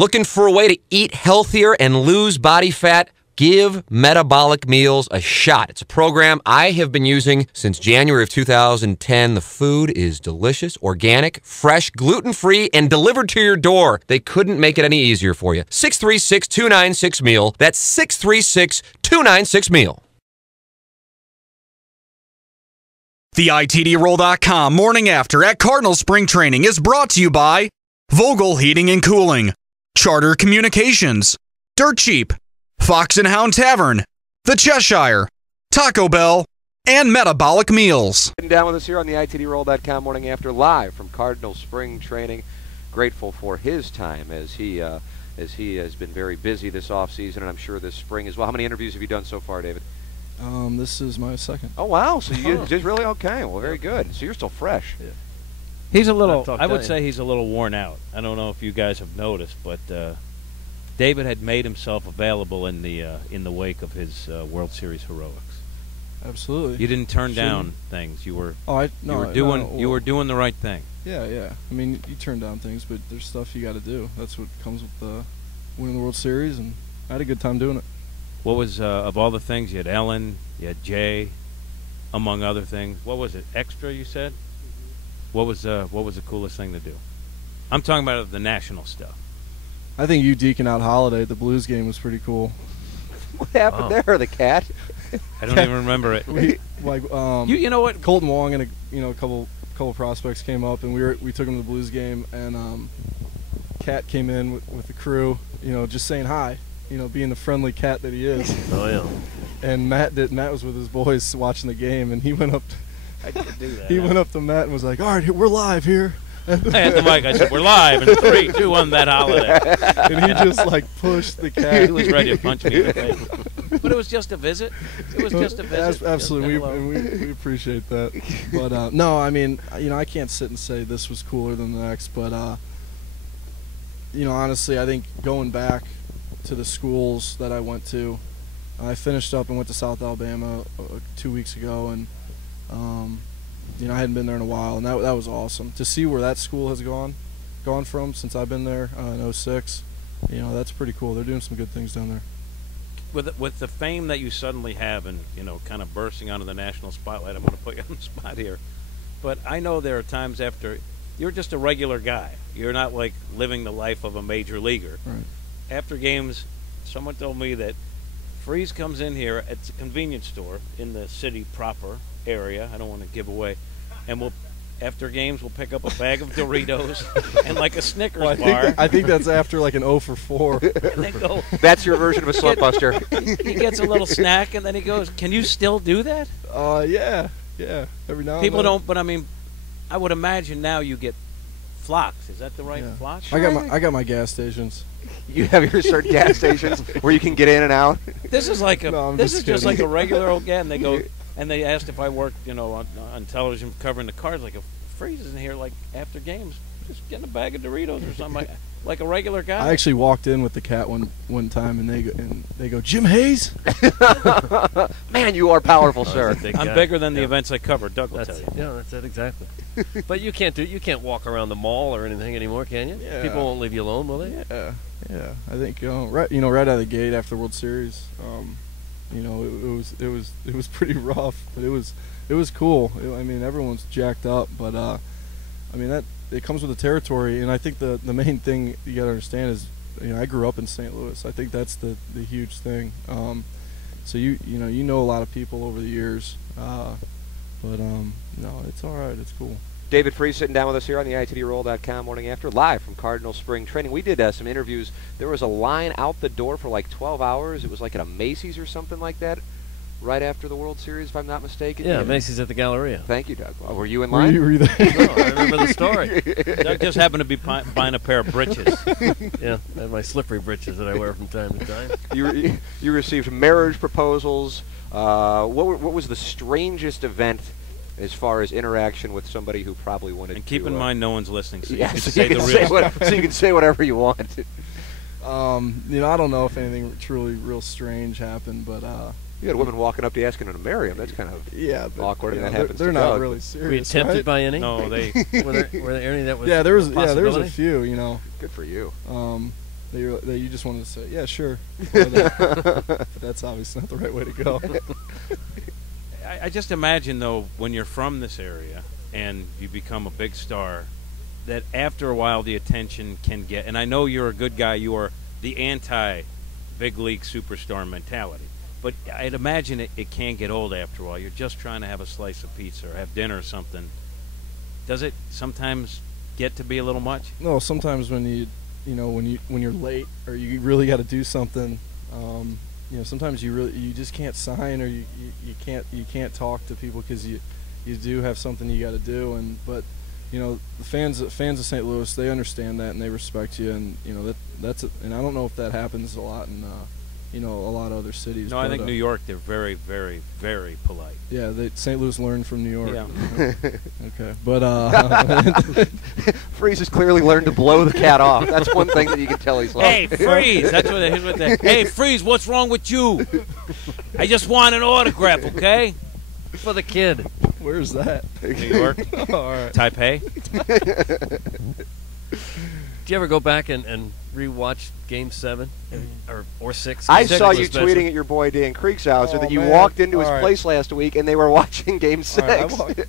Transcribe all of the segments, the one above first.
Looking for a way to eat healthier and lose body fat? Give Metabolic Meals a shot. It's a program I have been using since January of 2010. The food is delicious, organic, fresh, gluten-free, and delivered to your door. They couldn't make it any easier for you. 636-296-MEAL. That's 636-296-MEAL. The ITDRoll.com Morning After at Cardinals Spring Training is brought to you by Vogel Heating and Cooling, Charter Communications, Dirt Cheap, Fox and Hound Tavern, The Cheshire, Taco Bell, and Metabolic Meals. Sitting down with us here on the ITDRoll.com Morning After, live from Cardinals Spring Training. Grateful for his time as he has been very busy this offseason, and I'm sure this spring as well. How many interviews have you done so far, David? This is my second. Oh, wow. So you did really okay. Well, very good. So you're still fresh. Yeah. He's a little, I would say he's a little worn out. I don't know if you guys have noticed, but David had made himself available in the wake of his World Series heroics. Absolutely. You didn't turn down things. You were you were doing the right thing. Yeah. I mean, you turn down things, but there's stuff you got to do. That's what comes with winning the World Series, and I had a good time doing it. What was of all the things? You had Ellen, you had Jay, among other things. What was it? Extra, you said? What was the coolest thing to do? I'm talking about the national stuff. I think you deking out Holiday at the Blues game was pretty cool. What happened there, the cat? I don't even remember it. You know what? Colton Wong and a couple prospects came up, and we took him to the Blues game, and Cat came in with the crew, just saying hi, being the friendly cat that he is. Oh yeah. And Matt was with his boys watching the game, and he went up. I did do that. He went up to Matt and was like, "All right, we're live here." I had the mic. I said, "We're live in 3, 2, 1, that Holiday." And he just pushed the cat. He was ready to punch me in the face. But it was just a visit. It was just a visit. Absolutely, we appreciate that. But no, I mean, I can't sit and say this was cooler than the next. But honestly, I think going back to the schools that I went to, I finished up and went to South Alabama 2 weeks ago, and I hadn't been there in a while, and that was awesome to see where that school has gone from since I've been there in 06. That's pretty cool. They're doing some good things down there. With the fame that you suddenly have, and kind of bursting onto the national spotlight, I'm going to put you on the spot here, but I know there are times after you're just a regular guy. You're not like living the life of a major leaguer. Right. After games, someone told me that Freese comes in here at the convenience store in the city proper area. I don't want to give away. And after games, we'll pick up a bag of Doritos and like a Snickers bar. I think that's after like an 0 for 4. And they go, that's your version of a slump buster. He gets a little snack, and then he goes, "Can you still do that?" Yeah. Every now and People then. don't, but I mean, I would imagine now you get flocks. Is that the right flocks? I got my gas stations. You have your certain gas stations where you can get in and out. This is like just like a regular old guy, and they go. And they asked if I worked, on television covering the Cards. Like, if Freese is in here, like, after games, just getting a bag of Doritos or something, like a regular guy. I actually walked in with the cat one time, and they go, "Jim Hayes." Man, you are powerful, sir. I'm bigger than the events I cover. Doug will tell you. Yeah, that's it exactly. But you can't walk around the mall or anything anymore, can you? Yeah. People won't leave you alone, will they? Yeah. I think right out of the gate after the World Series. It was pretty rough, but it was cool. I mean, everyone's jacked up, but that it comes with the territory, and I think the main thing you got to understand is, I grew up in St. Louis. I think that's the huge thing. So you know a lot of people over the years, but no, it's all right. It's cool. David Freese sitting down with us here on the ITDRoll.com Morning After, live from Cardinals Spring Training. We did some interviews. There was a line out the door for like 12 hours. It was like at a Macy's or something like that, right after the World Series, if I'm not mistaken. Yeah, Macy's at the Galleria. Thank you, Doug. Were you in line? Were you there? No, I remember the story. Doug just happened to be buying a pair of breeches. Yeah, I have my slippery breeches that I wear from time to time. You received marriage proposals. What was the strangest event as far as interaction with somebody who probably wanted to... And keep in mind, no one's listening, so you can so say the real stuff. So you can say whatever you want. I don't know if anything truly real strange happened, but... You had women walking up to you asking them to marry them. That's kind of awkward, and that happens they're to not Doug. really serious, Were you tempted by any? No, they... were there any that was there was a few, Good for you. that you just wanted to say, yeah, sure. But that's obviously not the right way to go. I just imagine, though, when you're from this area and you become a big star, that after a while the attention can get, and I know you're a good guy, you are the anti-big league superstar mentality, but I'd imagine it can get old after a while. You're just trying to have a slice of pizza or have dinner or something. Does it sometimes get to be a little much? No, sometimes when when you're late or you really got to do something, sometimes you just can't sign or you can't talk to people because you do have something you got to do. But the fans of St. Louis, they understand that and they respect you, and that's and I don't know if that happens a lot in a lot of other cities. No, I think New York, they're very, very, very polite. Yeah, St. Louis learned from New York. Yeah. Okay, but Freese has clearly learned to blow the cat off. That's one thing that you can tell he's Hey, like. Freese! Here's what they. Hey, Freese! What's wrong with you? I just want an autograph, okay? For the kid. Where's that? New York, All right. Taipei. Did you ever go back and rewatch Game 7 or 6? I Game saw 6 you especially? tweeting at your boy Dan Creek's house, or Oh, that you man. walked into his All right. place last week and they were watching Game 6. All right,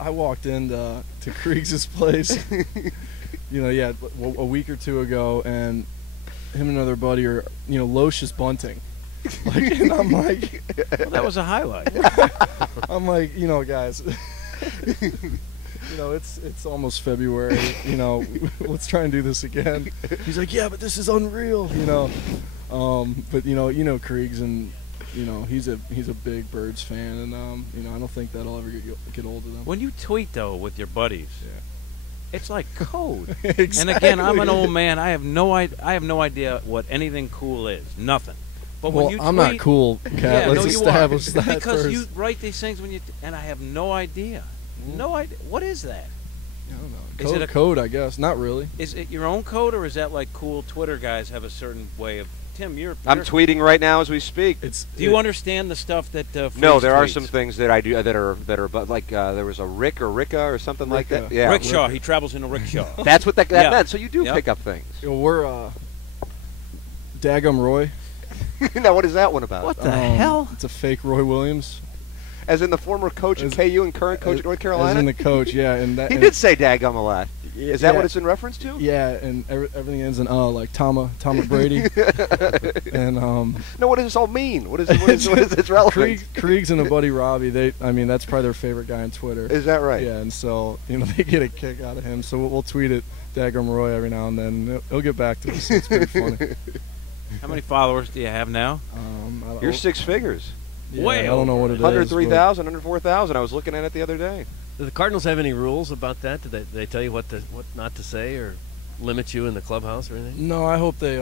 I walked into to Kriegs' place, a week or two ago, and him and another buddy are, Loesch is bunting. And I'm like, Well, that was a highlight. guys, it's almost February, let's try and do this again. He's like, yeah, but this is unreal, but Kriegs, and he's a big Birds fan, and I don't think that'll ever get old to them. When you tweet, though, with your buddies, Yeah. it's like code. Exactly. And again, I'm an old man. I have no idea what anything cool is. Nothing. But when Well, you tweet, I'm not cool, Kat. Yeah, Let's no, establish you are. that Because first. you write these things and I have no idea. No idea. What is that? I don't know. Is Code, it a- code, I guess. Not really. Is it your own code, or is that like cool Twitter guys have a certain way of? Tim, I'm tweeting right now as we speak. It's. Do you understand the stuff that? No, Freese there are tweets? some things that I do that are but like there was a Rick or Ricka or something like that. Ricka. Yeah, Rickshaw. He travels in a rickshaw. That's what that Yeah. meant. So you do Yep. pick up things. We're Daggum Roy. Now, what is that one about? What the hell? It's a fake Roy Williams. As in the former coach at As- KU and current coach at North As Carolina? in the coach, yeah, and that. He and- did say daggum a lot. Is that yeah. what it's in reference to? Yeah, and everything ends in like Tama Brady. And No, what does this all mean? What is its relevance? Kriegs and a buddy Robbie. That's probably their favorite guy on Twitter. Is that right? Yeah, and so they get a kick out of him. So we'll tweet at Daggum Roy every now and then. He'll get back to us. It's pretty funny. How many followers do you have now? I don't- You're six figures. yeah, way I don't know what it is. 103,000, 104,000. I was looking at it the other day. Do the Cardinals have any rules about that? Did they tell you what not to say or limit you in the clubhouse or anything? No, I hope they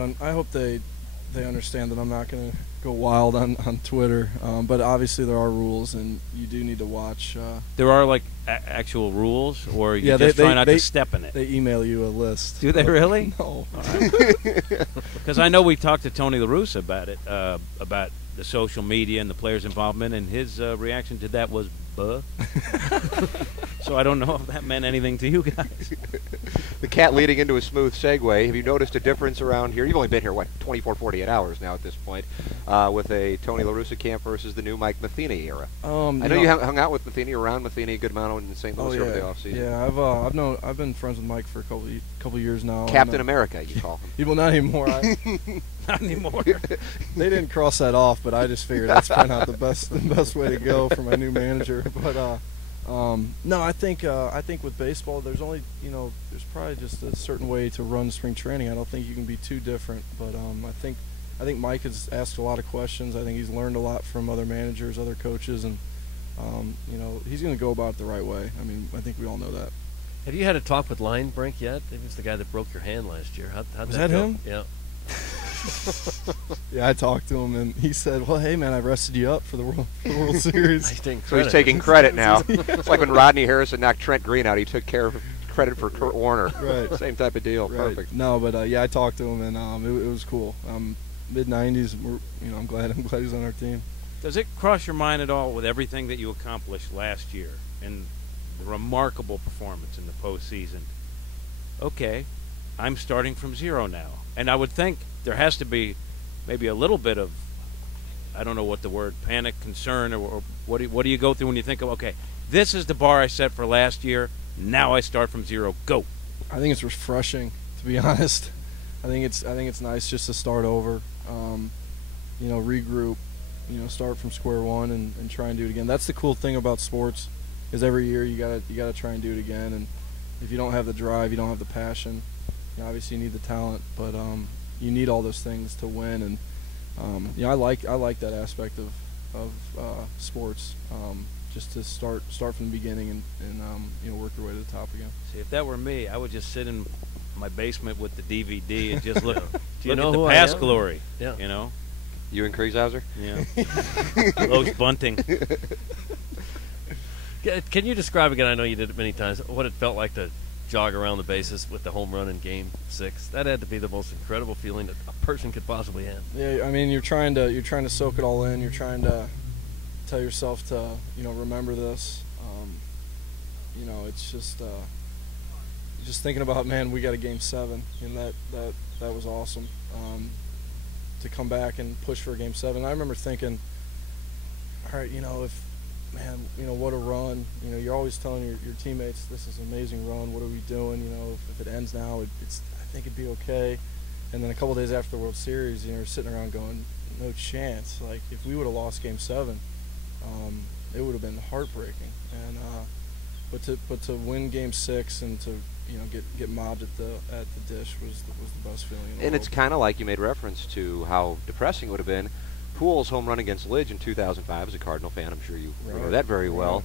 understand that I'm not going to go wild on Twitter. But obviously there are rules, and you do need to watch. There are like actual rules, or you Yeah, just they- try not they- to step in it. They email you a list. Do they really? No. Because I know we talked to Tony La Russa about it, about the social media and the players' involvement, and his reaction to that was, "Buh." So I don't know if that meant anything to you guys. The cat leading into a smooth segue. Have you noticed a difference around here? You've only been here, 24, 48 hours now at this point, with a Tony La Russa camp versus the new Mike Matheny era. I know you hung out with Matheny, around Matheny a good amount in St. Louis over the offseason. Yeah, I've been friends with Mike for a couple years now. Captain America, you call him. Well, not anymore. Not anymore. They didn't cross that off, but I just figured that's probably not the best way to go for my new manager. But no, I think with baseball, there's only there's probably just a certain way to run spring training. I don't think you can be too different. But I think Mike has asked a lot of questions. I think he's learned a lot from other managers, other coaches, and he's going to go about it the right way. I mean, I think we all know that. Have you had a talk with Linebrink yet? He was the guy that broke your hand last year. How'd Was that that go? him? Yeah. Yeah, I talked to him, and he said, "Well, hey, man, I rested you up for the World Series." So he's taking credit now. It's like when Rodney Harrison knocked Trent Green out. He took credit for Kurt Warner. Right. Same type of deal. Right. Perfect. No, but yeah, I talked to him, and it was cool. Mid-90s, I'm glad he's on our team. Does it cross your mind at all with everything that you accomplished last year and the remarkable performance in the postseason? Okay, I'm starting from zero now. And I would think there has to be maybe a little bit of, I don't know what the word, panic, concern, or what do you go through when you think of, okay, this is the bar I set for last year, now I start from zero, go. I think it's refreshing, to be honest. I think it's nice just to start over, you know, regroup, you know, start from square one and try and do it again. That's the cool thing about sports, is every year you gotta try and do it again. And if you don't have the drive, you don't have the passion, you know, obviously you need the talent, but you need all those things to win. And you know, I like that aspect of sports, just to start from the beginning and you know, work your way to the top again. See, if that were me, I would just sit in my basement with the DVD and just look, Do you look know at the who I past am? glory. Yeah. You know? You and Kriegshauser? Yeah. Lowe's bunting. Can you describe again, I know you did it many times, what it felt like to jog around the bases with the home run in Game 6? That had to be the most incredible feeling that a person could possibly have. Yeah, I mean, you're trying to soak it all in. You're trying to tell yourself to, you know, remember this. You know, it's just thinking about, man, we got a Game 7, and that was awesome. To come back and push for a Game 7. I remember thinking, all right, you know, man, you know, what a run. You know, you're always telling your teammates, this is an amazing run. What are we doing? You know, if it ends now, I think it'd be okay. And then a couple days after the World Series, you know, you're sitting around going, no chance. Like, if we would have lost Game 7, it would have been heartbreaking. And but to win Game 6 and to, you know, get mobbed at the dish was the best feeling in the And world. it's kind of like you made reference to how depressing it would have been. Poole's home run against Lidge in 2005, as a Cardinal fan, I'm sure you remember that very well.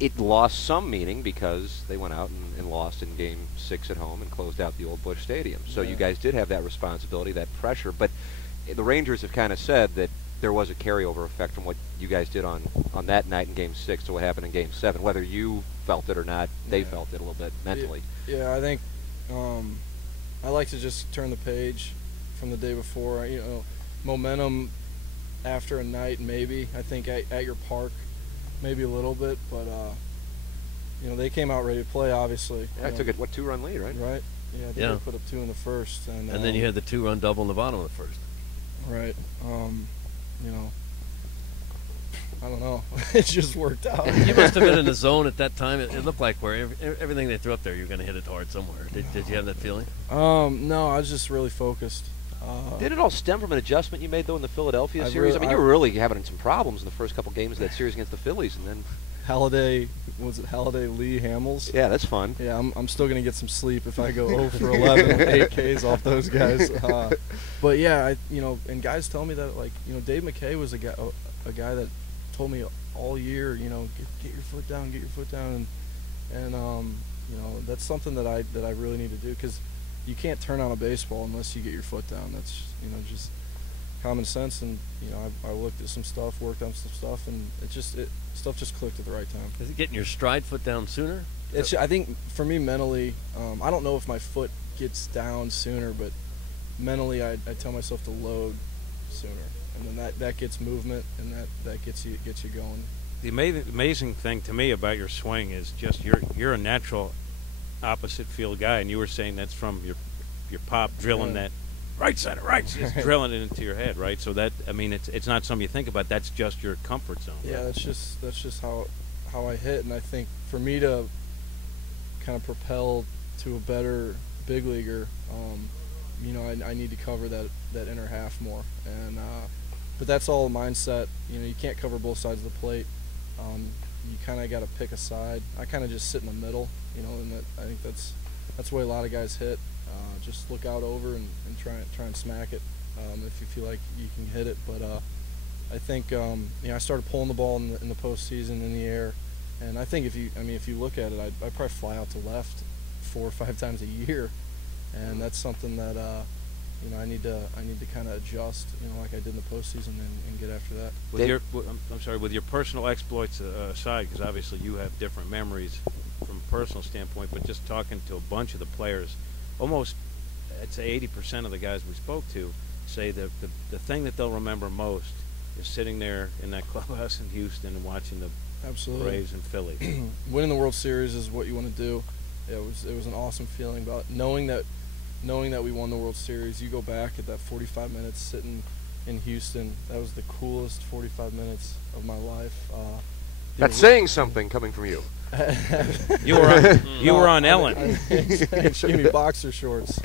It lost some meaning because they went out and lost in Game 6 at home and closed out the old Busch Stadium. So you guys did have that responsibility, that pressure. But the Rangers have kind of said that there was a carryover effect from what you guys did on that night in Game 6 to what happened in Game 7. Whether you felt it or not, they felt it a little bit mentally. Yeah, I think I like to just turn the page from the day before. You know, momentum after a night, maybe. I think at your park, maybe a little bit, but you know, they came out ready to play. Obviously, Yeah, I took a 2-run lead, right? Right. Yeah, I think they put up 2 in the first, and then you had the 2-run double in the bottom of the first. Right. You know, I don't know. It just worked out. You must have been in the zone at that time. It looked like where everything they threw up there, you're going to hit it hard somewhere. Did you have that feeling? No, I was just really focused. Did it all stem from an adjustment you made, though, in the Philadelphia series? I mean, you were really having some problems in the first couple games of that series against the Phillies, and then Halliday, Lee Hamels? Yeah, that's fun. Yeah, I'm still going to get some sleep if I go 0 for 11 with 8 Ks off those guys. But yeah, you know, and guys tell me that, like, you know, Dave McKay was a guy that told me all year, you know, get your foot down, and you know, that's something that I really need to do, because you can't turn on a baseball unless you get your foot down. That's, you know, just common sense. And you know, I looked at some stuff, worked on some stuff, and stuff just clicked at the right time. Is it getting your stride foot down sooner? I think for me mentally, I don't know if my foot gets down sooner, but mentally I tell myself to load sooner, and then that gets movement, and that gets you going. The amazing thing to me about your swing is just you're a natural opposite field guy, and you were saying that's from your pop drilling that right center, just drilling it into your head, right? So that, I mean, it's not something you think about. That's just your comfort zone. Yeah, right? that's just how I hit, and I think for me to kind of propel to a better big leaguer, you know, I need to cover that inner half more, and but that's all mindset. You know, you can't cover both sides of the plate. You kind of got to pick a side. I kind of just sit in the middle, you know, and I think that's the way a lot of guys hit. Just look out over and try and smack it if you feel like you can hit it. But I think you know, I started pulling the ball in the postseason in the air, and I think if you look at it, I'd probably fly out to left 4 or 5 times a year, and that's something that you know, I need to kind of adjust, you know, like I did in the postseason, and get after that. With your personal exploits aside, because obviously you have different memories from a personal standpoint, but just talking to a bunch of the players, almost, I'd say 80% of the guys we spoke to say that the thing that they'll remember most is sitting there in that clubhouse in Houston and watching the Braves and Phillies. Winning the World Series is what you want to do. It was an awesome feeling, about knowing that knowing that we won the World Series, you go back at that 45 minutes sitting in Houston. That was the coolest 45 minutes of my life. That's saying something coming from you. You were on Ellen. Give me boxer shorts.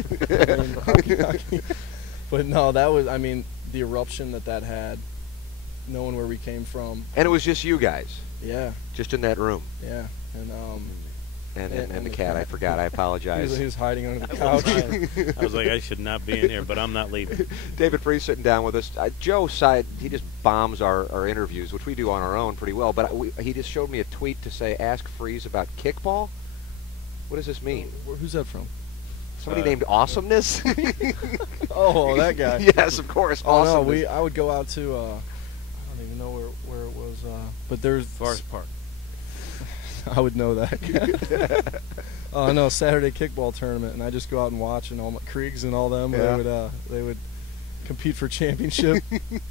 But no, that was, I mean, the eruption that had, knowing where we came from. And it was just you guys. Yeah. Just in that room. Yeah. And the cat, I forgot. I apologize. He was hiding under the couch. I was like, I should not be in here, but I'm not leaving. David Freese sitting down with us. Joe he just bombs our interviews, which we do on our own pretty well. But he just showed me a tweet to say, ask Freese about kickball. What does this mean? Who's that from? Somebody named Awesomeness? Oh, that guy. Yes, of course. Oh, no, Awesomeness. I would go out to, I don't even know where it was, but there's... Forest Park. I would know that. Oh no, Saturday kickball tournament, and I just go out and watch, and all my Kriegs and all them. Yeah. They would compete for championship,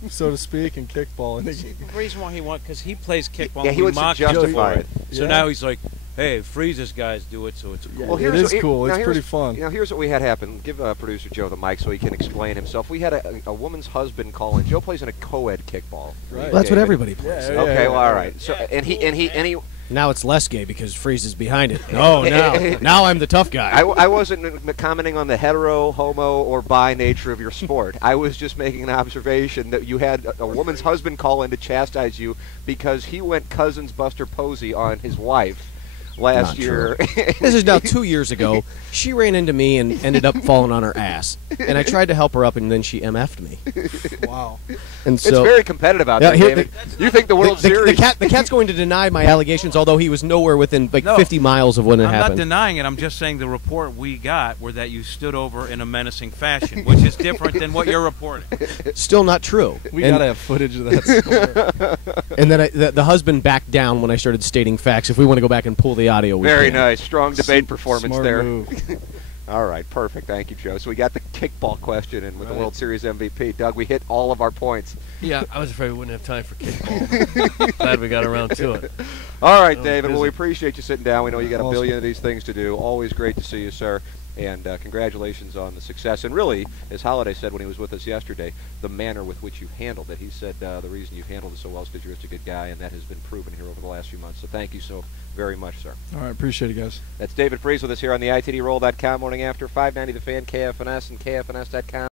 so to speak, in kickball. And The reason why he won, because he plays kickball. Yeah, he wants to justify it. So now he's like, hey, Freeze's guys do it, so it's cool. Well, it is cool. It's pretty fun. Here's what we had happen. Give producer Joe the mic so he can explain himself. We had a woman's husband call in. Joe plays in a co-ed kickball. Right. Well, that's what everybody plays. Yeah, okay, well, all right. So and he. Now it's less gay because Freese is behind it. Oh, now I'm the tough guy. I wasn't commenting on the hetero, homo, or bi nature of your sport. I was just making an observation that you had a woman's husband call in to chastise you because he went Cousins Buster Posey on his wife last year. This is now 2 years ago. She ran into me and ended up falling on her ass. And I tried to help her up, and then she MF'd me. Wow. And so, it's very competitive out there, David. You think the World Series... The cat's going to deny my allegations, although he was nowhere within 50 miles of when it happened. I'm not denying it. I'm just saying the report we got were that you stood over in a menacing fashion, which is different than what you're reporting. Still not true. We got to have footage of that. And then the husband backed down when I started stating facts. If we want to go back and pull the audio, we Very can. nice. Strong debate performance Smart there. Move. All right, perfect. Thank you, Joe. So we got the kickball question in with the World Series MVP. Doug, we hit all of our points. Yeah, I was afraid we wouldn't have time for kickball. Glad we got around to it. All right, David. Well, we appreciate you sitting down. We know you got a Awesome. billion of these things to do. Always great to see you, sir. And congratulations on the success. And really, as Holliday said when he was with us yesterday, the manner with which you've handled it. He said the reason you've handled it so well is because you're just a good guy, and that has been proven here over the last few months. So thank you so very much, sir. All right, appreciate it, guys. That's David Freese with us here on the ITDRoll.com morning after 590 The Fan, KFNS, and KFNS.com.